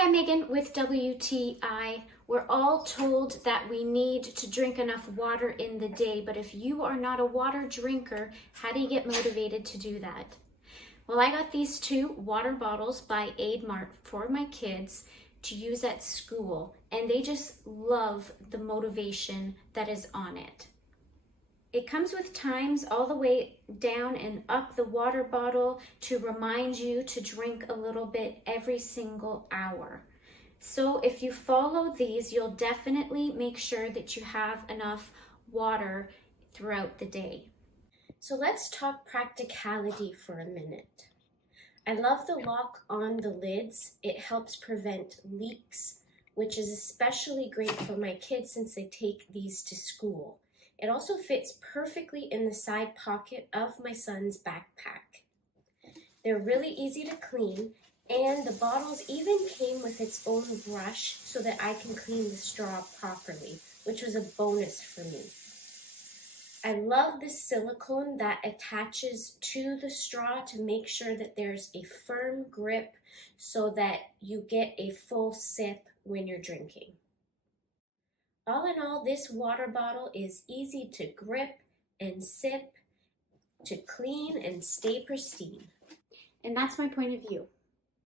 Hi, I'm Megan with WTI. We're all told that we need to drink enough water in the day, but if you are not a water drinker, how do you get motivated to do that? Well, I got these 2 water bottles by AIDEAMART for my kids to use at school, and they just love the motivation that is on it. It comes with times all the way down and up the water bottle to remind you to drink a little bit every single hour. So if you follow these, you'll definitely make sure that you have enough water throughout the day. So let's talk practicality for a minute. I love the lock on the lids. It helps prevent leaks, which is especially great for my kids since they take these to school. It also fits perfectly in the side pocket of my son's backpack. They're really easy to clean, and the bottles even came with its own brush so that I can clean the straw properly, which was a bonus for me. I love the silicone that attaches to the straw to make sure that there's a firm grip so that you get a full sip when you're drinking. All in all, this water bottle is easy to grip and sip, to clean and stay pristine. And that's my point of view.